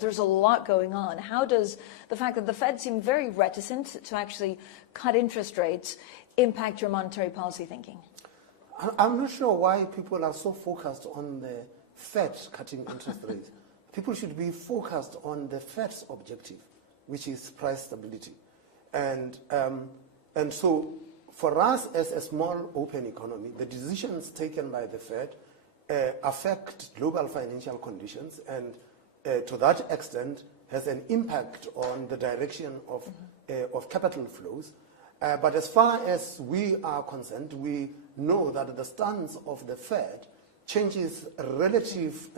There's a lot going on. How does the fact that the Fed seem very reticent to actually cut interest rates impact your monetary policy thinking? I'm not sure why people are so focused on the Fed cutting interest rates. People should be focused on the Fed's objective, which is price stability. And so for us as a small open economy, the decisions taken by the Fed affect global financial conditions, and to that extent has an impact on the direction of capital flows. But as far as we are concerned, we know that the stance of the Fed changes relative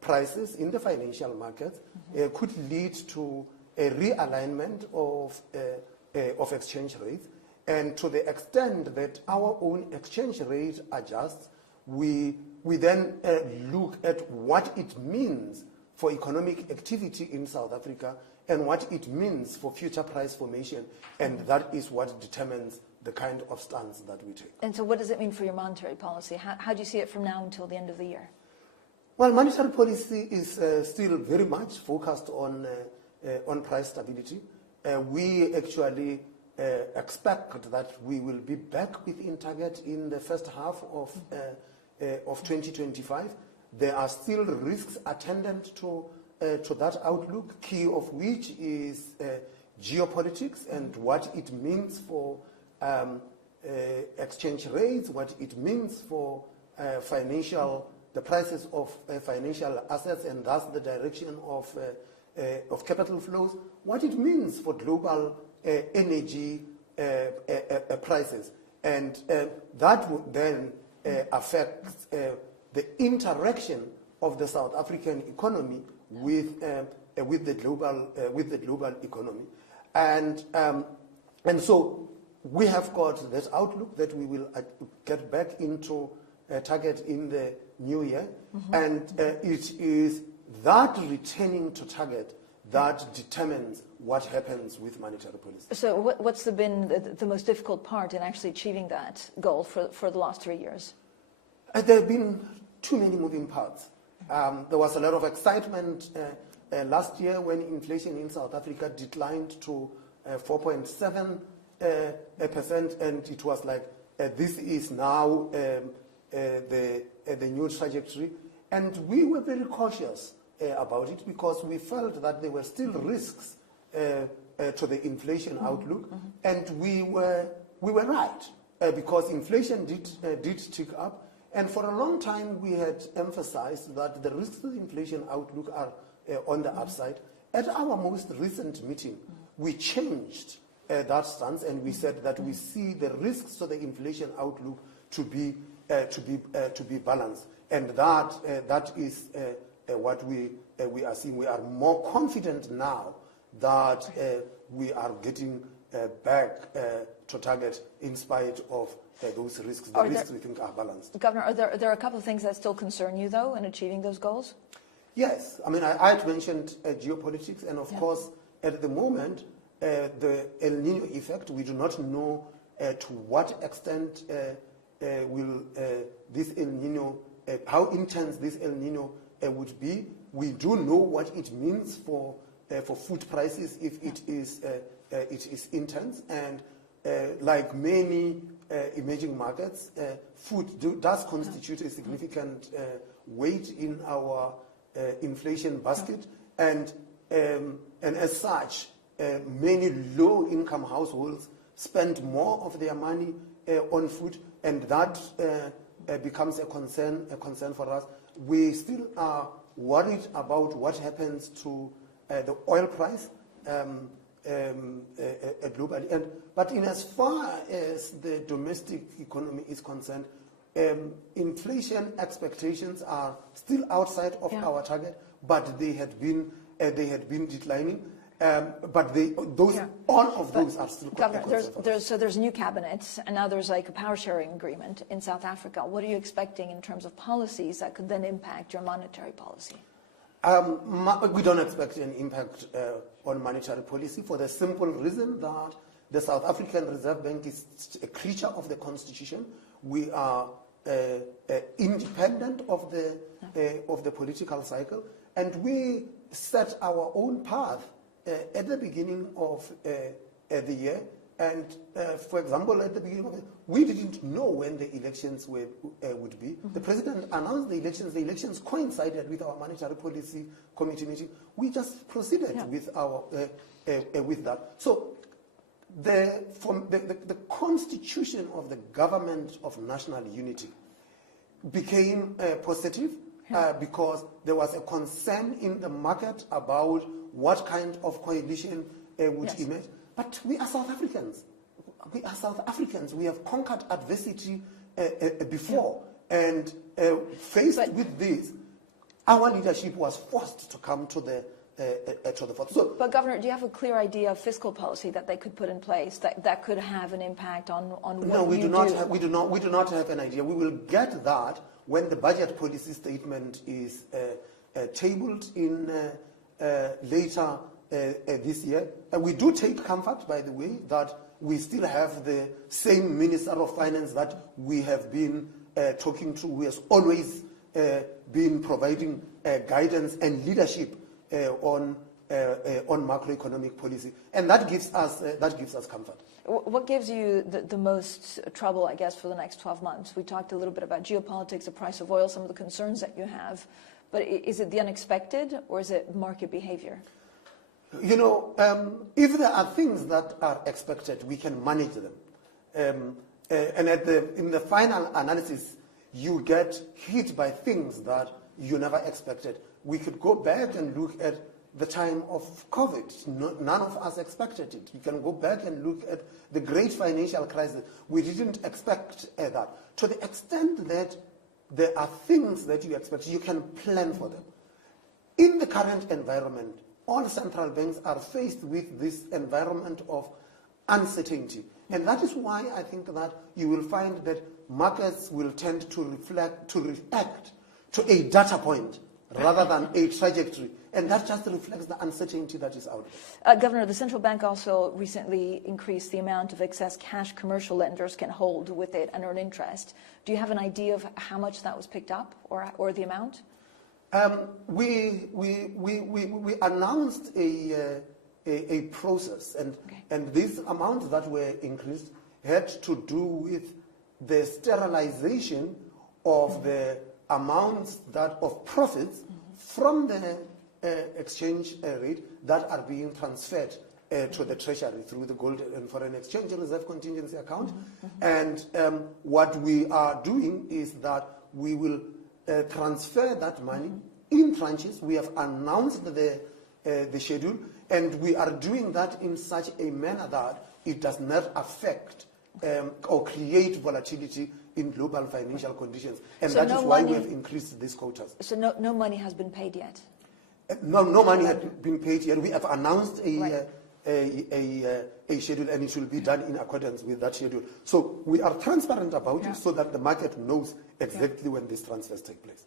prices in the financial markets, could lead to a realignment of exchange rates. And to the extent that our own exchange rate adjusts, we then look at what it means for economic activity in South Africa and what it means for future price formation, and that is what determines the kind of stance that we take. And so what does it mean for your monetary policy? How do you see it from now until the end of the year? Well, monetary policy is still very much focused on price stability. We actually expect that we will be back within target in the first half of 2025. There are still risks attendant to that outlook, key of which is geopolitics and what it means for exchange rates, what it means for the prices of financial assets, and thus the direction of capital flows, what it means for global energy prices. And that would then affect the interaction of the South African economy with the global economy, and so we have got that outlook that we will get back into target in the new year, and it is that returning to target that determines what happens with monetary policy. So what's been the most difficult part in actually achieving that goal for the last 3 years? There have been too many moving parts. There was a lot of excitement last year when inflation in South Africa declined to 4.7%, and it was like, this is now the new trajectory. And we were very cautious about it because we felt that there were still risks to the inflation outlook, and we were right because inflation did tick up. And for a long time, we had emphasized that the risks to the inflation outlook are on the upside. At our most recent meeting, we changed that stance, and we said that we see the risks to the inflation outlook to be balanced, and that is what we are seeing. We are more confident now that we are getting back to target in spite of those risks. The risks we think are balanced. Governor, are there a couple of things that still concern you, though, in achieving those goals? Yes. I mean, I had mentioned geopolitics, and of course, at the moment, the El Nino effect, we do not know to what extent will this El Nino, how intense this El Nino would be. We do know what it means for food prices if it is intense, and like many emerging markets, food does constitute a significant weight in our inflation basket, and as such, many low-income households spend more of their money on food, and that becomes a concern for us. We still are worried about what happens to the oil price globally. But in as far as the domestic economy is concerned, inflation expectations are still outside of our target, but they had been declining. But all of those are still. Governor, there's a new cabinet, and now there's like a power sharing agreement in South Africa. What are you expecting in terms of policies that could then impact your monetary policy? We don't expect an impact on monetary policy for the simple reason that the South African Reserve Bank is a creature of the Constitution. We are independent of the political cycle, and we set our own path at the beginning of the year. And for example, at the beginning of we didn't know when the elections would be. The president announced the elections coincided with our monetary policy committee meeting. We just proceeded with our with that. So the constitution of the government of national unity became positive because there was a concern in the market about what kind of coalition would emerge. But we are South Africans. We are South Africans. We have conquered adversity before. And faced with this, our leadership was forced to come to the forth. So, but Governor, do you have a clear idea of fiscal policy that they could put in place that could have an impact on what no, we you do not. We do not have an idea. We will get that when the budget policy statement is tabled in later this year. We do take comfort, by the way, that we still have the same Minister of Finance that we have been talking to, who has always been providing guidance and leadership on macroeconomic policy, and that gives us comfort. What gives you the most trouble, I guess, for the next 12 months? We talked a little bit about geopolitics, the price of oil, some of the concerns that you have, but is it the unexpected or is it market behavior? You know, if there are things that are expected, we can manage them. And in the final analysis, you get hit by things that you never expected. We could go back and look at the time of COVID. None of us expected it. You can go back and look at the great financial crisis. We didn't expect that. To the extent that there are things that you expect, you can plan for them. In the current environment, all central banks are faced with this environment of uncertainty. And that is why I think that you will find that markets will tend to react to a data point rather than a trajectory. And that just reflects the uncertainty that is out there. Governor, the central bank also recently increased the amount of excess cash commercial lenders can hold with it and earn interest. Do you have an idea of how much that was picked up or the amount? We announced a process, and these amounts that were increased had to do with the sterilization of the amounts of profits from the exchange rate that are being transferred to the Treasury through the gold and foreign exchange reserve contingency account. And what we are doing is that we will transfer that money in tranches. We have announced the schedule, and we are doing that in such a manner that it does not affect or create volatility in global financial conditions. And so that is why we have increased these quotas. So no money has been paid yet? No money has been paid yet. We have announced a schedule, and it will be done in accordance with that schedule. So we are transparent about it so that the market knows exactly when these transfers take place.